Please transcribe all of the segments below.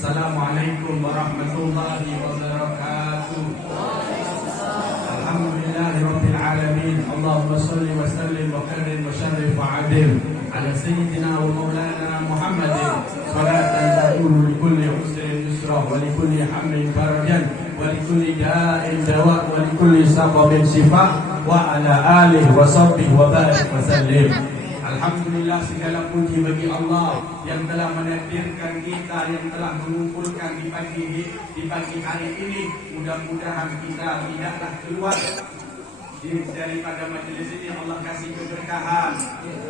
Assalamualaikum warahmatullahi wabarakatuh. Alhamdulillahirabbil alamin. Allahumma shalli wa sallim wa karim wa syarif wa adil ala sayyidina wa maulana Muhammadin salatan taqulu li kulli usrin yusra wa li kulli hamlin farajan wa li kulli da'in dawa wa li kulli saqabin shifa wa ala alihi wa sahbihi wa barik wa sallim. Alhamdulillah, segala puji bagi Allah yang telah menakdirkan kita, yang telah mengumpulkan di pagi hari ini. Mudah-mudahan kita tidaklah keluar daripada majelis ini. Allah kasih keberkahan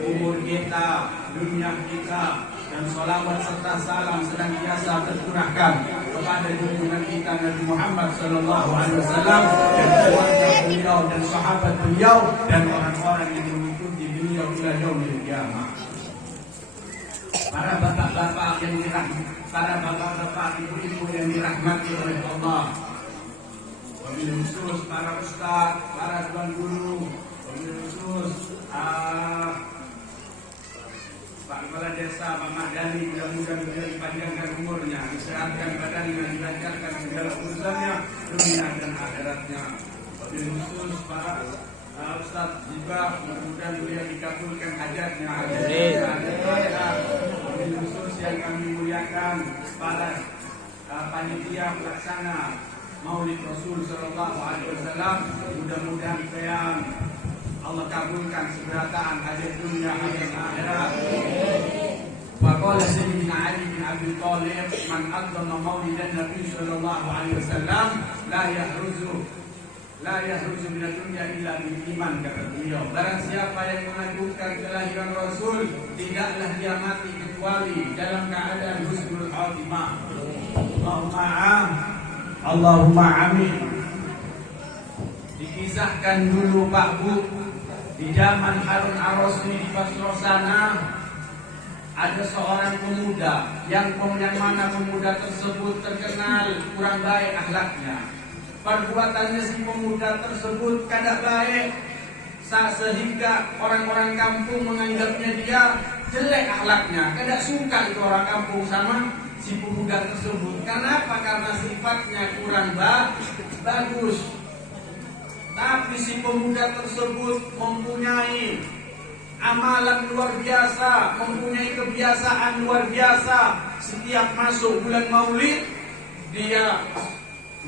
umur kita, dunia kita, dan salawat serta salam senantiasa tercurahkan kepada junjungan kita Nabi Muhammad sallallahu alaihi wasallam dan keluarga beliau dan sahabat beliau dan orang-orang yang mengikuti beliau hingga yaumil qiyamah. Para bapak-bapak yang dirahmati, para bapak-bapak ibu-ibu yang dirahmati oleh Allah, wabil khusus para ustaz, para tuan guru, wabil khusus Pak Kepala Desa, Pak Mahdani, mudah-mudahan beliau dipanjangkan umurnya, disehatkan badannya, dilancarkan segala urusannya, dunia dan akhiratnya. Wabil khusus para Ustaz juga, mudah-mudahan beliau dikabulkan hajatnya. Wabil khusus yang kami muliakan para panitia pelaksana Maulid Rasul Sallallahu Alaihi Wasallam, mudah-mudahan kalian Allah kabulkan seberataan hajat dunia hajat akhirat. Wa qala sayyidina Ali bin Abi Thalib, man aqdama maulidan Nabi sallallahu alaihi wasallam la yahruzu min dunya illa bil iman, kata beliau. Barang siapa yang mengagungkan kelahiran Rasul, tidaklah dia mati kecuali dalam keadaan husnul khatimah. Allahumma amin. Dikisahkan dulu Pak Bu, di zaman Harun ar-Rasyid di Basra sana ada seorang pemuda yang mana pemuda tersebut terkenal kurang baik akhlaknya. Perbuatannya si pemuda tersebut kada baik sehingga orang-orang kampung menganggapnya dia jelek akhlaknya. Kada suka itu orang kampung sama si pemuda tersebut. Kenapa? Karena sifatnya kurang bagus. Tapi si pemuda tersebut mempunyai amalan luar biasa, mempunyai kebiasaan luar biasa. Setiap masuk bulan Maulid, dia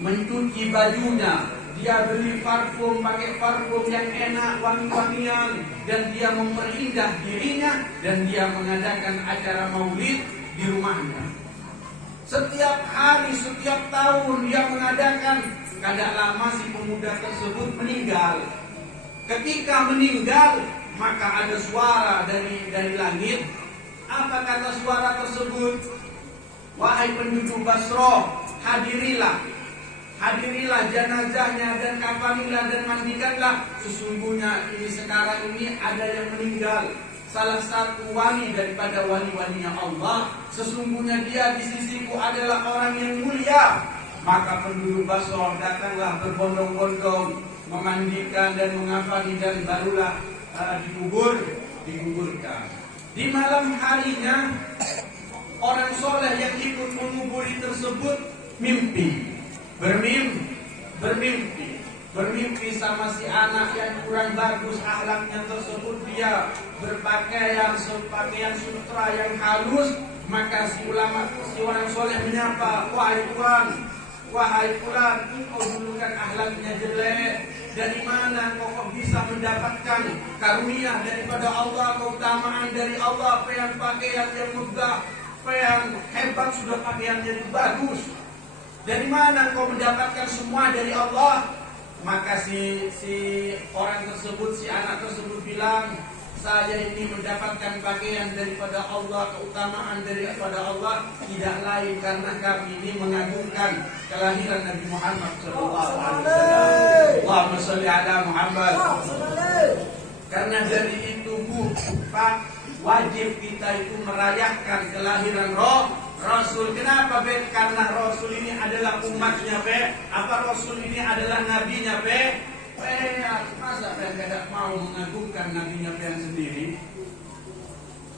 mencuci bajunya, dia beli parfum, pakai parfum yang enak, wangi-wangian, dan dia memperindah dirinya, dan dia mengadakan acara Maulid di rumahnya. Setiap hari, setiap tahun dia mengadakan. Kada lama si pemuda tersebut meninggal. Ketika meninggal, maka ada suara dari langit. Apa kata suara tersebut? Wahai penduduk Basra, hadirilah jenazahnya dan kafanilah dan mandikanlah. Sesungguhnya ini sekarang ini ada yang meninggal, salah satu wali daripada wali-walinya Allah. Sesungguhnya dia di sisiku adalah orang yang mulia. Maka penduduk Basra datanglah berbondong-bondong memandikan dan mengafani, dan barulah digugurkan. Di malam harinya orang soleh yang ikut menguburi tersebut bermimpi sama si anak yang kurang bagus akhlaknya tersebut. Dia berpakaian sutra yang halus. Maka si orang soleh menyapa, wahai Fulan, engkau dulu kan akhlaknya jelek. Dari mana kau bisa mendapatkan karunia daripada Allah, keutamaan dari Allah, pakaian yang megah, pakaian hebat, sudah pakaiannya jadi bagus. Dari mana kau mendapatkan semua dari Allah? Maka si orang tersebut, si anak tersebut bilang, saya ini mendapatkan bagian daripada Allah, keutamaan daripada Allah, tidak lain karena kami ini mengagungkan kelahiran Nabi Muhammad sallallahu alaihi wasallam. Allahumma shalli ala Muhammad. Karena dari itu Pak, wajib kita itu merayakan kelahiran Rasul. Kenapa Karena Rasul ini adalah umatnya Apa Rasul ini adalah nabinya masa tidak mau mengagungkan nabinya sendiri?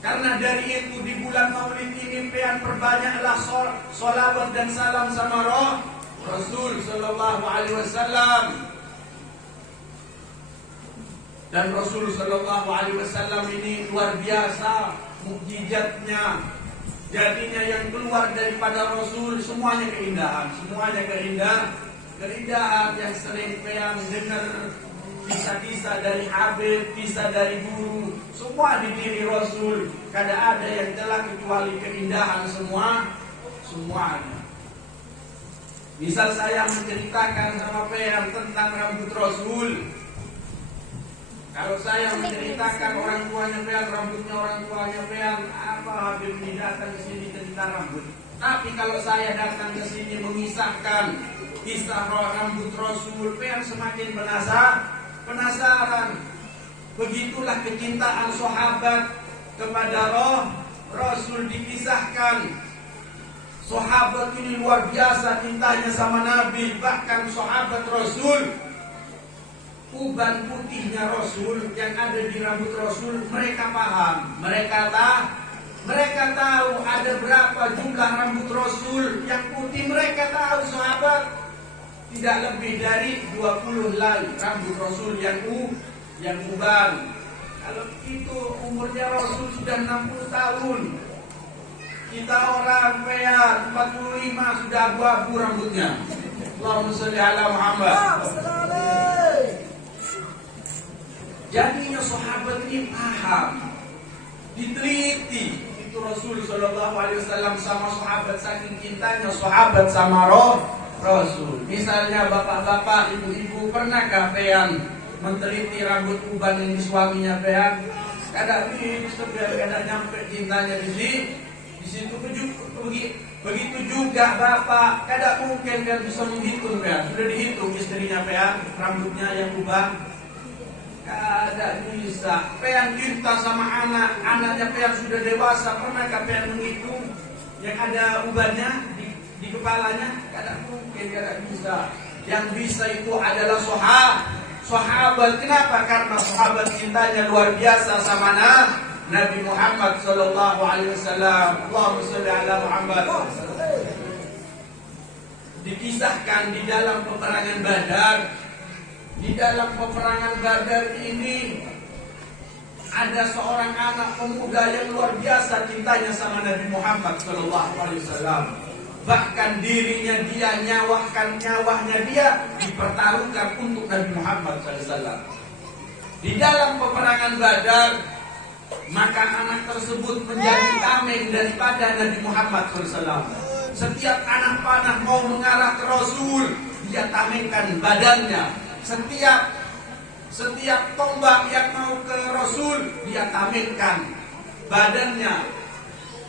Karena dari itu di bulan Maulid ini pean perbanyaklah sholawat dan salam sama Rasul Sallallahu Alaihi Wasallam. Dan Rasul Sallallahu Alaihi Wasallam ini luar biasa mukjizatnya. Jadinya yang keluar daripada Rasul semuanya keindahan, keindahan yang sering pean dengar. Kisah-kisah dari Habib, kisah dari guru, semua di diri Rasul. Kada ada yang telah kecuali keindahan semuanya. Misal saya menceritakan sama peang tentang rambut Rasul. Kalau saya menceritakan orang tuanya peang, rambutnya orang tuanya peang, apa Habib ini datang ke sini cerita rambut. Tapi kalau saya datang ke sini mengisahkan kisah rambut Rasul, peang semakin penasaran. Begitulah kecintaan sahabat kepada Rasul dikisahkan. Sahabat ini luar biasa cintanya sama Nabi. Bahkan sahabat Rasul, uban putihnya Rasul yang ada di rambut Rasul, mereka paham. Mereka tahu ada berapa jumlah rambut Rasul yang putih. Mereka tahu sahabat. Tidak lebih dari 20 helai rambut Rasul yang uban. Kalau itu umurnya Rasul sudah 60 tahun. Kita orang pean 45 sudah abu-abu rambutnya. Allahumma sholli ala Muhammad. Jadinya sahabat ini paham, diteliti. Itu Rasul Sallallahu Alaihi Wasallam sama sahabat, saking cintanya sahabat sama Rasul. Misalnya bapak-bapak, ibu-ibu, pernahkah pean meneliti rambut uban yang suaminya pean? Kadang nyampe cintanya di situ. Begitu juga bapak, kadang mungkin pean bisa menghitung pean. Sudah dihitung istrinya pean rambutnya yang uban. Kadang bisa. Pean cinta sama anaknya pean sudah dewasa. Pernahkah pean menghitung yang ada ubannya di kepalanya? Kadang mungkin, kadang bisa. Yang bisa itu adalah sahabat. Kenapa? Karena sahabat cintanya luar biasa sama Nabi Muhammad Sallallahu Alaihi Wasallam. Allahumma sholli ala Muhammad. Dikisahkan di dalam peperangan Badar. Di dalam peperangan Badar ini ada seorang anak pemuda yang luar biasa cintanya sama Nabi Muhammad Sallallahu Alaihi Wasallam. Bahkan dirinya dia, nyawanya dia dipertaruhkan untuk Nabi Muhammad SAW. Di dalam peperangan Badar, maka anak tersebut menjadi tameng daripada Nabi Muhammad SAW. Setiap anak panah mau mengarah ke Rasul, dia tamengkan badannya. Setiap tombak yang mau ke Rasul, dia tamengkan badannya.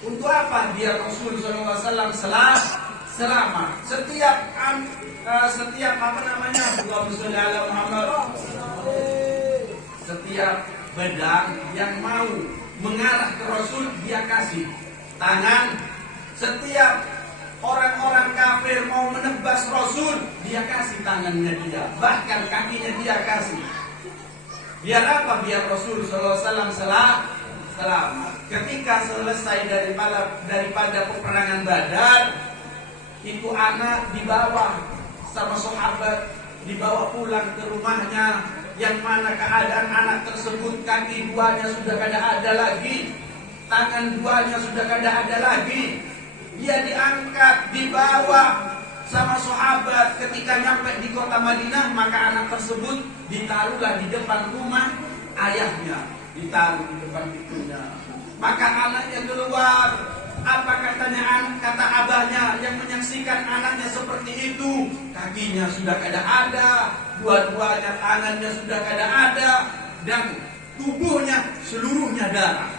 Untuk apa? Biar Rasul SAW selamat. Setiap setiap pedang yang mau mengarah ke Rasul, dia kasih tangan. Setiap orang-orang kafir mau menebas Rasul, dia kasih tangannya dia. Bahkan kakinya dia kasih. Biar apa? Biar Rasul SAW selamat. Ketika selesai daripada peperangan Badar, itu anak dibawa sama sahabat, dibawa pulang ke rumahnya, yang mana keadaan anak tersebut kaki duanya sudah kada ada lagi, tangan duanya sudah kada ada lagi. Dia diangkat, dibawa sama sahabat. Ketika nyampe di kota Madinah, maka anak tersebut ditaruhlah di depan rumah ayahnya, ditaruh di depan pintunya. Maka anaknya keluar. Apa kata abahnya yang menyaksikan anaknya seperti itu? Kakinya sudah kada ada, dua-duanya tangannya sudah kada ada, dan tubuhnya seluruhnya darah.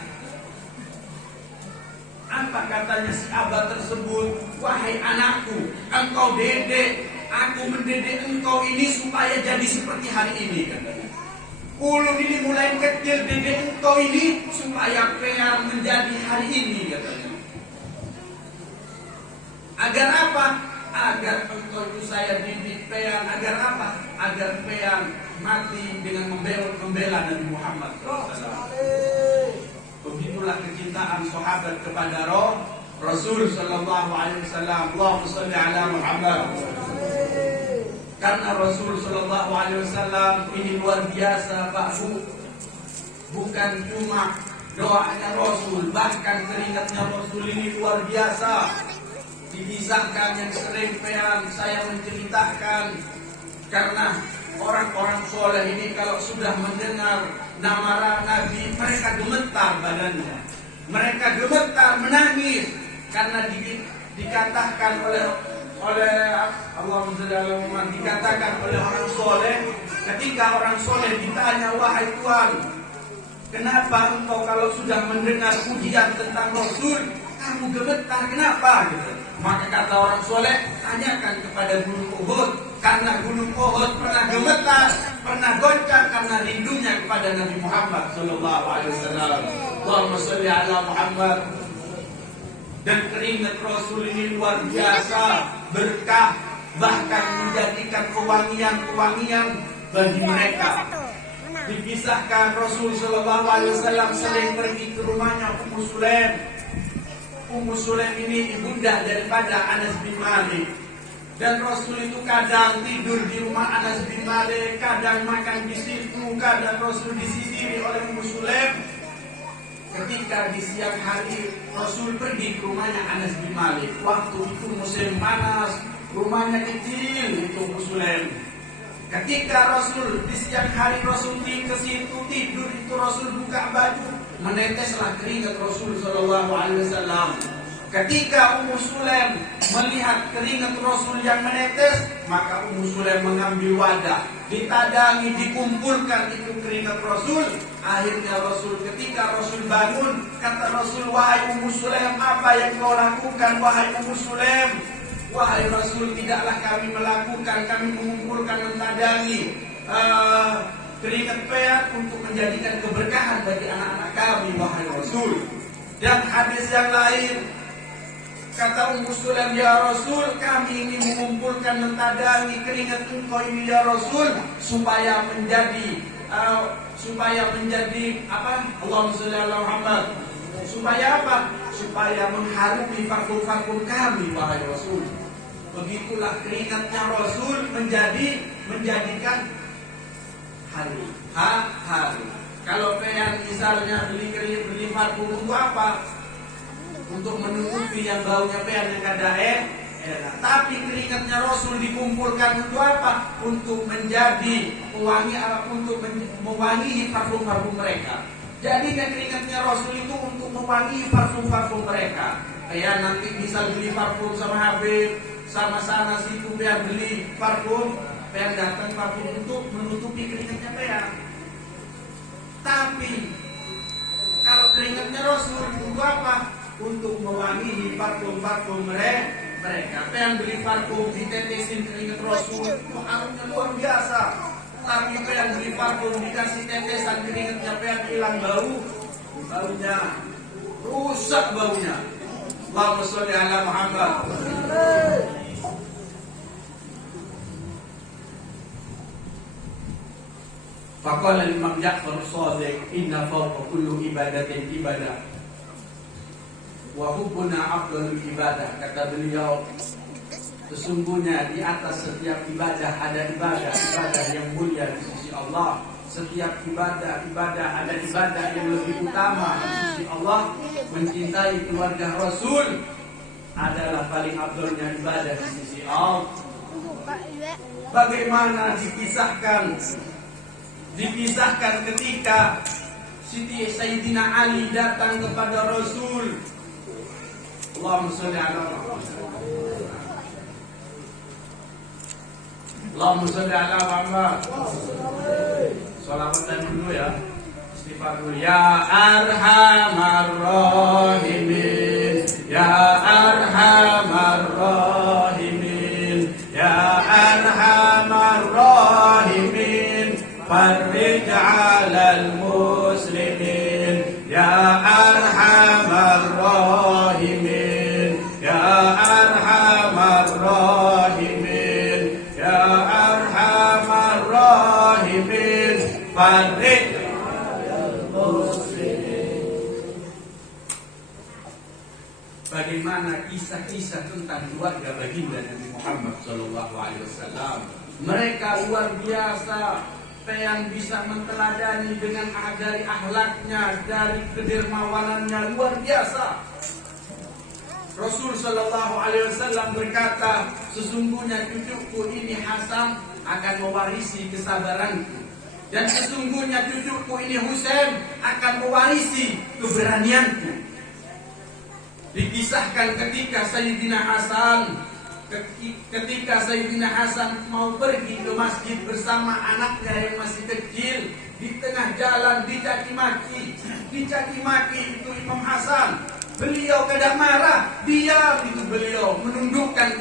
Apa katanya si abah tersebut? Wahai anakku, engkau dedek, aku mendidik engkau ini supaya jadi seperti hari ini, katanya. Ulun ini mulai kecil dedek engkau ini supaya peang menjadi hari ini, katanya. Agar apa? Agar engkau itu saya didik peang. Agar apa? Agar peang mati dengan membela Nabi Muhammad SAW. Begitu pula kecintaan sahabat kepada Rasul sallallahu alaihi wasallam. Allahumma shalli ala Muhammad. Karena Rasul sallallahu alaihi wasallam ini luar biasa, Pak Bu. Bukan cuma doanya Rasul, bahkan keringatnya Rasul ini luar biasa. Dibisahkan yang sering saya menceritakan, karena orang-orang soleh ini kalau sudah mendengar nama Nabi, mereka gemetar badannya, mereka gemetar menangis, karena dikatakan oleh Allah dikatakan oleh orang soleh, ketika orang soleh ditanya, wahai Tuhan, kenapa engkau kalau sudah mendengar pujian tentang Rasul kamu gemetar, kenapa? Gitu. Maka kata orang soleh, tanyakan kepada Gunung Uhud, karena Gunung Uhud pernah gemetar, pernah goncang karena rindunya kepada Nabi Muhammad sallallahu alaihi wasallam. Allahumma shalli ala Muhammad. Dan keringat Rasul ini luar biasa, berkah, bahkan menjadikan kewangian-kewangian bagi mereka. Dikisahkan Rasul sallallahu alaihi wasallam sering pergi ke rumahnya Ummu Sulaim. Ummu Sulaim ini ibunda daripada Anas bin Malik. Dan Rasul itu kadang tidur di rumah Anas bin Malik, kadang makan di situ, kadang Rasul disisiri oleh Ummu Sulaim. Ketika di siang hari Rasul pergi ke rumahnya Anas bin Malik. Waktu itu musim panas, rumahnya kecil itu Ummu Sulaim. Ketika Rasul di siang hari Rasul ke situ tidur, itu Rasul buka baju, meneteslah keringat Rasul sallallahu alaihi wasallam. Ketika Ummu Sulaim melihat keringat Rasul yang menetes, maka Ummu Sulaim mengambil wadah, ditadangi, dikumpulkan itu keringat Rasul. Akhirnya Rasul, ketika Rasul bangun, kata Rasul, wahai Ummu Sulaim, apa yang kau lakukan wahai Ummu Sulaim? Wahai Rasul, tidaklah kami melakukan, kami mengumpulkan, mentadangi keringat peak untuk menjadikan keberkahan bagi anak-anak kami, wahai Rasul. Dan hadis yang lain, kata Ummu Sulaim, ya Rasul, kami ini mengumpulkan, mentadangi keringat engkau ini ya Rasul, supaya menjadi apa? Allahumma shalli ala Muhammad. Supaya apa? Supaya mengharumi parfum-parfum kami, wahai Rasul. Begitulah keringatnya Rasul menjadikan hari. Kalau pengen misalnya beli parfum untuk apa? Untuk menutupi yang baunya pengen yang kada tapi keringatnya Rasul dikumpulkan untuk apa? Untuk menjadi pewangi, untuk mewangi parfum-parfum mereka. Jadi keringatnya Rasul itu untuk mewangi parfum-parfum mereka. Ya nanti bisa beli parfum sama Habib, sama sana situ biar beli parfum, biar datang parfum untuk menutupi keringatnya peang. Tapi kalau keringatnya Rasul untuk apa? Untuk mewangi parfum-parfum mereka. Peang beli parfum ditetesin keringat Rasul, aromanya luar biasa. Tapi peang beli parfum dikasih tetesan keringatnya peang hilang baunya rusak baunya. Allahumma sholli ala Muhammad. Faqala Imam Ja'far Shadiq, inna fawqa kulli ibadatin ibadah wa hubbuna afdalul ibadah. Kata beliau, sesungguhnya di atas setiap ibadah ada ibadah yang mulia di sisi Allah. Setiap ibadah ada ibadah yang lebih utama di sisi Allah. Mencintai keluarga Rasul adalah paling afdalnya ibadah di sisi Allah. Bagaimana dipisahkan ketika Siti Sayyidina Ali datang kepada Rasul. Allahumma sholli ala Muhammad. Allahumma sholli ala Muhammad. Sholawatan dulu ya. Istighfar dulu. Ya Arhamar Rahimin, Ya Arhamar Rahimin, Ya Arhamar Rahimin, farij 'alal muslimin, Ya Arhamar Rahimin, Ya Arhamar Rahimin, Ya Arhamar Rahimin, farij 'alal muslimin. bagaimana kisah-kisah tentang keluarga baginda Nabi Muhammad SAW. Mereka luar biasa, yang bisa menteladani dengan dari akhlaknya, dari kedermawanannya luar biasa. Rasul Shallallahu Alaihi Wasallam berkata, sesungguhnya cucuku ini Hasan akan mewarisi kesabaranku, dan sesungguhnya cucuku ini Husain akan mewarisi keberanianku. Dikisahkan ketika Sayyidina Hasan mau pergi ke masjid bersama anaknya yang masih kecil, di tengah jalan dicaci maki itu Imam Hasan. Beliau kadang marah, diam itu beliau, menundukkan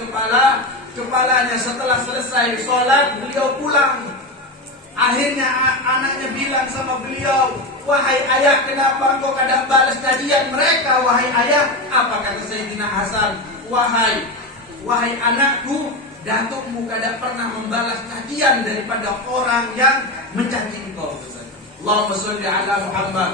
kepalanya. Setelah selesai sholat, beliau pulang. Akhirnya anaknya bilang sama beliau, wahai ayah, kenapa engkau kadang balas cacian mereka, wahai ayah? Apa kata Sayyidina Hasan? Wahai anakku, datukmu kadang pernah membalas cacian daripada orang yang mencaci engkau. Allahumma sholli ala Muhammad.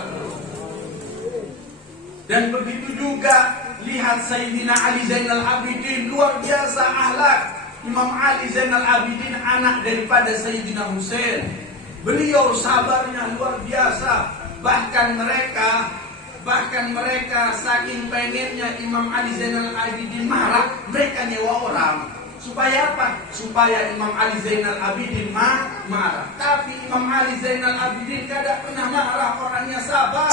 Dan begitu juga lihat Sayyidina Ali Zainal Abidin, luar biasa akhlak. Imam Ali Zainal Abidin anak daripada Sayyidina Husain. Beliau sabarnya luar biasa. Bahkan mereka saking pengennya Imam Ali Zainal Abidin marah, mereka nyewa orang. Supaya apa? Supaya Imam Ali Zainal Abidin marah. Tapi Imam Ali Zainal Abidin tidak pernah marah, orangnya sabar.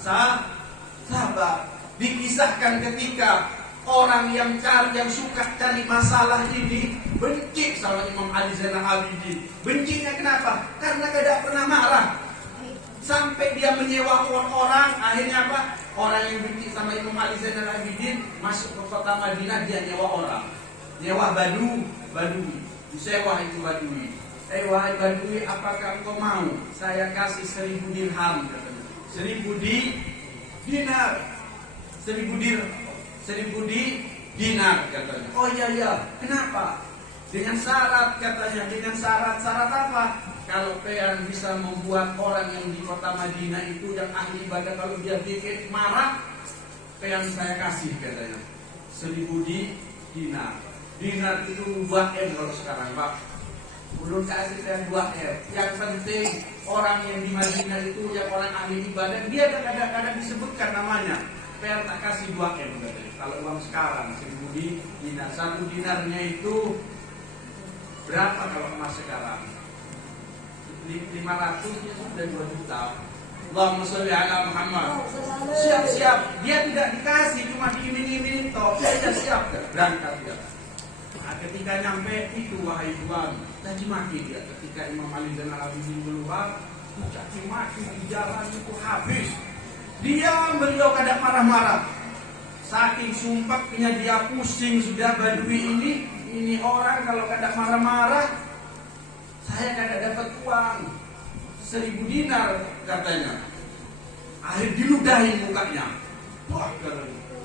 Sabar. Dikisahkan ketika orang yang suka cari masalah ini benci sama Imam Ali Zainal Abidin. Bencinya kenapa? Karena tidak pernah marah. Sampai dia menyewa orang, akhirnya apa? Orang yang benci sama Imam Ali Zainal Abidin masuk ke kota Madinah, dia nyewa orang. Nyewa badui. Disewa itu badui. Wahai badui, apakah engkau mau saya kasih 1000 dirham katanya. 1000 dinar katanya. Oh iya, kenapa? Dengan syarat katanya. Dengan syarat apa? Kalau pengen bisa membuat orang yang di kota Madinah itu yang ahli ibadah, kalau dia bikin marah, pengen saya kasih katanya 1000 dinar. Dinar itu 2M kalau sekarang, Pak. Belum kasih saya 2M. Yang penting orang yang di Madinah itu yang orang ahli ibadah, dia kadang-kadang disebutkan namanya. Saya tak kasih 2M katanya. Kalau uang sekarang 1000 dinar. 1 dinarnya itu berapa kalau emas sekarang? 500-nya sudah 2 juta. Allahumma sholli ala Muhammad. Siap. Dia tidak dikasih, cuma diiming-iming toh. Saya siap berangkat dia. Nah, ketika nyampe itu, wahai Tuhan, caci maki dia. Ketika Imam Ali Zainal Abidin keluar, caci maki di jalan itu habis. Diam, beliau kadang marah-marah. Saking sumpahnya dia pusing sudah badui ini orang kalau kadang marah-marah, saya kadang dapat uang 1000 dinar katanya. Akhir diludahin mukanya. Wah,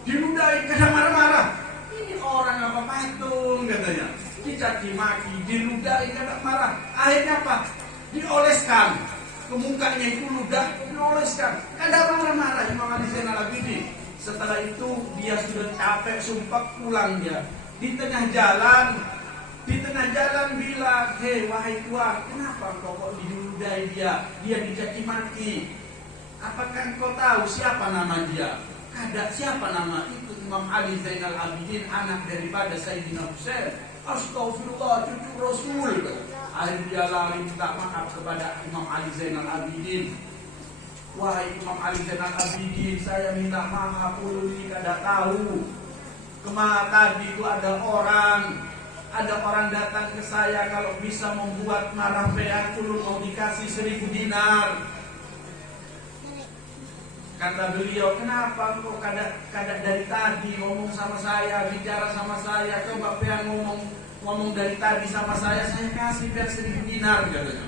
diludahin kadang marah-marah. Ini orang apa patung katanya. Dicaci maki, diludahin kadang marah. Akhirnya apa? Dioleskan. Ke mukanya itu ludah, dioleskan. Kadang marah-marah Imam Ali Zainal Abidin. Setelah itu dia sudah capek, sumpah pulang dia. Di tengah jalan bilang, hei wahai Tuhan, kenapa engkau kok diludahi dia? Dia dicaci maki. Apakah engkau tahu siapa nama dia? Siapa nama itu? Imam Ali Zainal Abidin, anak daripada Sayyidina Husain. Astagfirullah, cucu Rasul. Akhirnya dia lari minta maaf kepada Imam Ali Zainal Abidin. Wahai Imam Ali Zainal Abidin, saya minta maaf, ulun tidak tahu. Kemarin tadi itu ada orang datang ke saya, kalau bisa membuat marah pean, ulun mau dikasih 1000 dinar. Kata beliau, kenapa engkau kadang dari tadi ngomong sama saya, bicara sama saya, coba pean ngomong dari tadi sama saya kasih pean 1000 dinar katanya.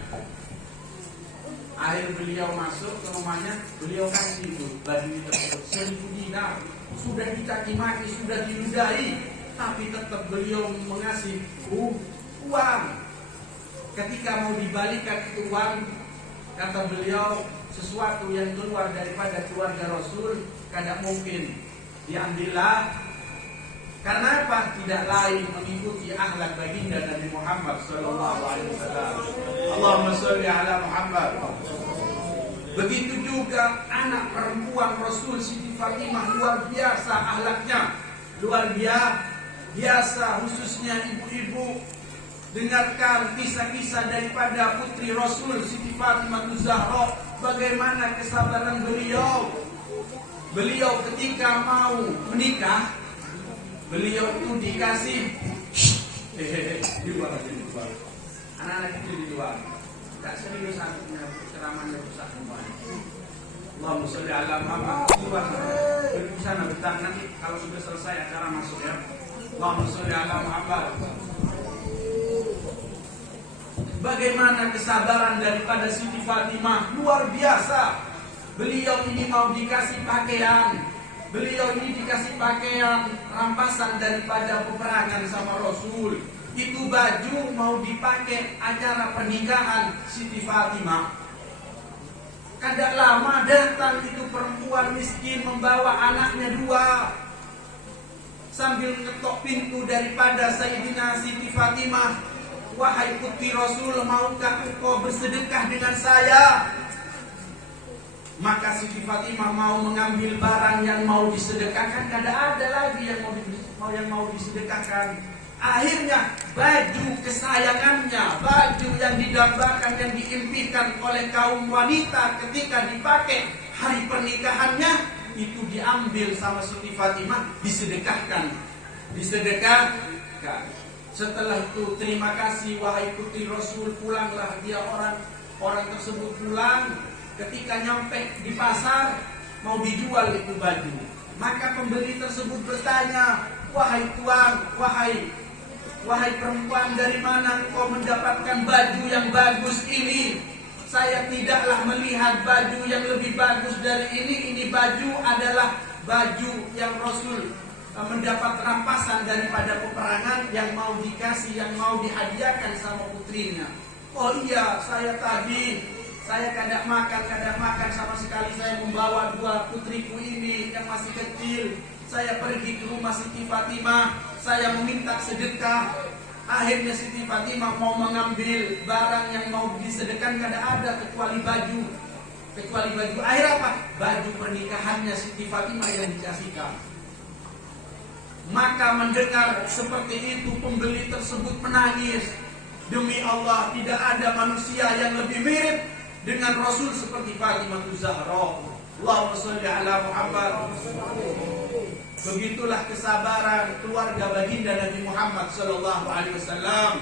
Akhir beliau masuk ke rumahnya, beliau kasih itu badui tersebut 1000 dinar. Sudah dicaci maki, sudah diludahi, tapi tetap beliau mengasih uang. Ketika mau dibalikan itu uang, kata beliau, sesuatu yang keluar daripada keluarga Rasul tidak mungkin diambillah. Karena apa? Tidak lain mengikuti akhlak baginda Nabi Muhammad sallallahu alaihi wasallam. Allahumma sholli ala Muhammad. Begitu juga anak perempuan Rasul Siti Fatimah, luar biasa akhlaknya, luar biasa, khususnya ibu-ibu. Dengarkan kisah-kisah daripada putri Rasul Siti Fatimah Zahra, bagaimana kesabaran beliau. Beliau ketika mau menikah, beliau itu dikasih di luar aja, di luar. Anak-anak itu di luar. Tak serius anaknya, ceramahnya rusak semuanya. Allahumma sholli ala Muhammad. Luar pergi sana bentar, nanti kalau sudah selesai acara masuk ya. Allahumma sholli ala Muhammad. Bagaimana kesabaran daripada Siti Fatimah, luar biasa. Beliau ini mau dikasih pakaian, beliau ini dikasih pakaian rampasan daripada peperangan sama Rasul. Itu baju mau dipakai acara pernikahan Siti Fatimah. Kada lama datang itu perempuan miskin membawa anaknya dua, sambil ngetok pintu daripada Sayyidina Siti Fatimah. Wahai putri Rasul, maukah engkau bersedekah dengan saya? Maka Siti Fatimah mau mengambil barang yang mau disedekahkan, kada ada lagi yang mau disedekahkan. Akhirnya baju kesayangannya, baju yang didambakan, yang diimpikan oleh kaum wanita ketika dipakai hari pernikahannya, itu diambil sama Siti Fatimah, disedekahkan. Setelah itu, terima kasih wahai putri Rasul, pulanglah dia. Orang tersebut pulang. Ketika nyampe di pasar mau dijual itu baju, maka pembeli tersebut bertanya, wahai tuan, wahai perempuan, dari mana engkau mendapatkan baju yang bagus ini? Saya tidaklah melihat baju yang lebih bagus dari ini. Ini baju adalah baju yang Rasul mendapat rampasan daripada peperangan, yang mau dikasih, yang mau dihadiahkan sama putrinya. Oh iya, saya kada makan sama sekali. Saya membawa dua putriku ini yang masih kecil. Saya pergi ke rumah Siti Fatimah, saya meminta sedekah. Akhirnya Siti Fatimah mau mengambil barang yang mau disedekahkan, kada ada kecuali baju. Akhir apa? Baju pernikahannya Siti Fatimah yang dikasihkan. Maka mendengar seperti itu, pembeli tersebut menangis. Demi Allah, tidak ada manusia yang lebih mirip dengan Rasul seperti Fatimah Zahra. Allahumma sholli ala Muhammad. Begitulah kesabaran keluarga baginda Nabi Muhammad sallallahu alaihi wasallam,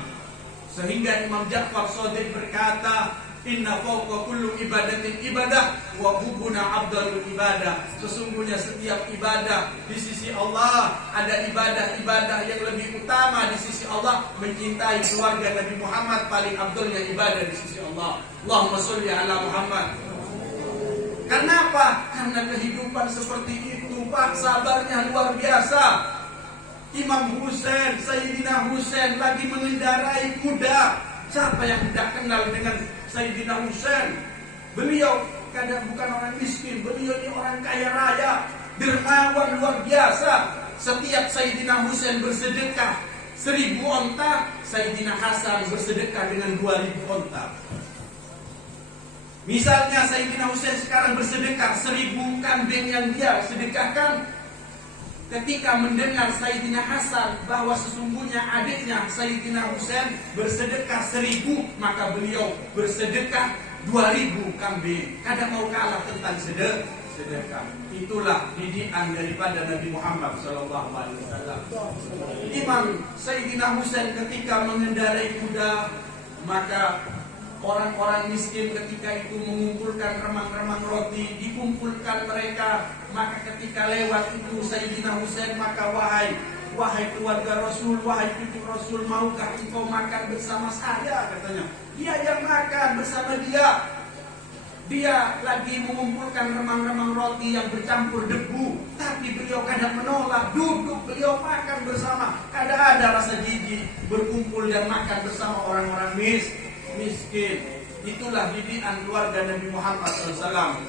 sehingga Imam Ja'far Shadiq berkata, inna fawqa kullu ibadatin ibadah wa hubbuna afdalul ibadah. Sesungguhnya setiap ibadah di sisi Allah, ada ibadah-ibadah yang lebih utama di sisi Allah. Mencintai keluarga Nabi Muhammad paling afdalnya ibadah di sisi Allah. Allahumma sholli ala Muhammad. Kenapa? Karena kehidupan seperti itu, Pak, sabarnya luar biasa. Imam Husain, Sayyidina Husain lagi mengendarai kuda. Siapa yang tidak kenal dengan Sayyidina Husain? Beliau bukan orang miskin, beliau ini orang kaya raya, dermawan luar biasa. Setiap Sayyidina Husain bersedekah 1000 onta, Sayyidina Hasan bersedekah dengan 2000 onta. Misalnya Sayyidina Husain sekarang bersedekah 1000 kambing yang dia sedekahkan. Ketika mendengar Sayyidina Hasan bahwa sesungguhnya adiknya Sayyidina Husain bersedekah 1000, maka beliau bersedekah 2000 kambing. Kada mau kalah tentang sedekah. Itulah didikan daripada Nabi Muhammad SAW. Imam Sayyidina Husain ketika mengendarai kuda, maka orang-orang miskin ketika itu mengumpulkan remang-remang roti, dikumpulkan mereka. Maka ketika lewat itu Sayyidina Husain, maka wahai keluarga Rasul, wahai cucu Rasul, maukah engkau makan bersama saya? Katanya. Dia yang makan bersama dia. Dia lagi mengumpulkan remang-remang roti yang bercampur debu, tapi beliau kadang menolak. Duduk beliau makan bersama. Kadang ada rasa jijik berkumpul dan makan bersama orang-orang miskin. Itulah didikan keluarga Nabi Muhammad SAW.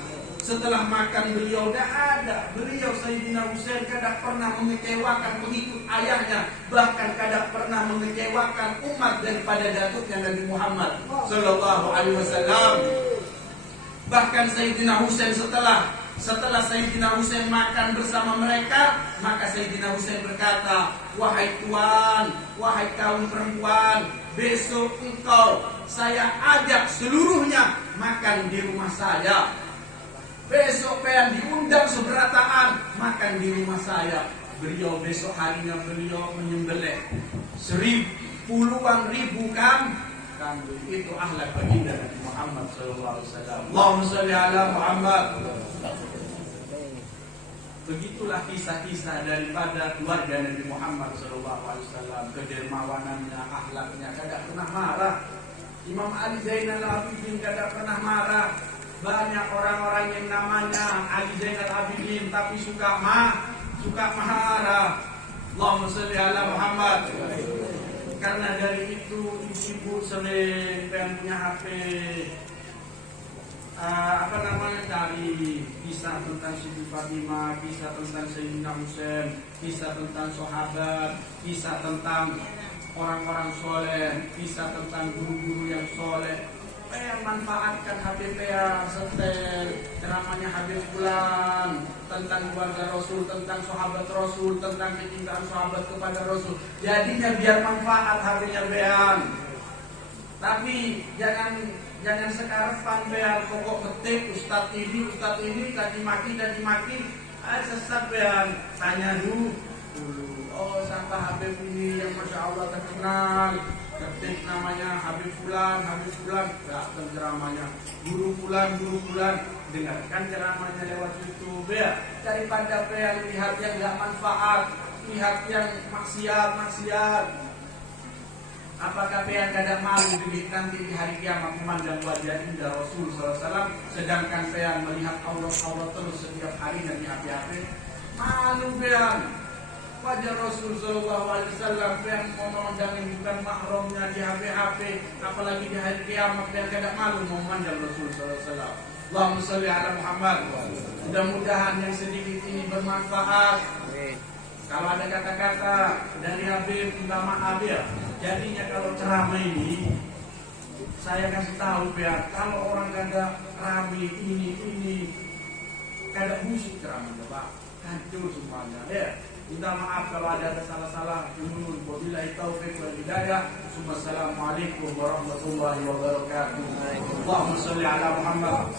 Setelah makan beliau dah ada. Beliau Sayyidina Husain tidak pernah mengecewakan pengikut ayahnya, bahkan tidak pernah mengecewakan umat daripada datuknya Nabi Muhammad sallallahu alaihi wasallam. Bahkan Sayyidina Husain setelah Sayyidina Husain makan bersama mereka, maka Sayyidina Husain berkata, "Wahai tuan, wahai kaum perempuan, besok engkau saya ajak seluruhnya makan di rumah saya. Besok pengen diundang seberataan makan di rumah saya." Beliau besok harinya beliau menyembelih puluhan ribu kambing. Itu akhlak baginda Nabi Muhammad sallallahu alaihi wasallam. Allahumma shalli ala Muhammad. Begitulah kisah-kisah daripada keluarga Nabi Muhammad sallallahu alaihi wasallam, kedermawanannya, akhlaknya, tidak pernah marah. Imam Ali Zainal Abidin tidak pernah marah. Banyak orang-orang yang namanya Ali Zainal Abidin tapi suka marah. Allahumma shalli ala Muhammad. Karena dari itu ibu sering yang punya HP cari kisah tentang Siti Fatimah, kisah tentang Sayyidina Husain, kisah tentang sahabat, kisah tentang orang-orang soleh, kisah tentang guru-guru yang soleh. Yang manfaatkan Habib yang setel ceramahnya Habib Fulan tentang keluarga Rasul, tentang sahabat Rasul, tentang kecintaan sahabat kepada Rasul. Jadinya biar manfaat Habibnya bean. Tapi jangan sekarang bean pokok ketik Ustadz ini caci maki, sesat bean. Tanya dulu. Oh, siapa Habib ini yang Masya Allah terkenal? Ketik namanya Habib Fulan, datang ceramahnya. Guru Fulan, dengarkan ceramahnya lewat YouTube ya. Daripada yang lihat yang gak manfaat, lihat yang maksiat. Apakah yang gak ada malu nanti di hari kiamat memandang wajah indah Rasul SAW, sedangkan yang melihat Allah terus setiap hari dan di hati-hati? Malu wajah Rasul sallallahu alaihi wasallam yang memandang bukan mahramnya di HP, apalagi di hari kiamat yang tidak malu memandang Rasul sallallahu alaihi wasallam. Allahumma shalli ala Muhammad. Mudah-mudahan yang sedikit ini bermanfaat. Kalau ada kata-kata dari Habib minta maaf ya. Jadinya kalau ceramah ini saya kasih tahu biar kalau orang kada rame ini kada busuk ceramahnya Pak. Hancur semuanya ya. Minta maaf kalau ada salah-salah. Wabillahi taufiq wal hidayah. Assalamualaikum warahmatullahi wabarakatuh. Allahumma shalli ala Muhammad.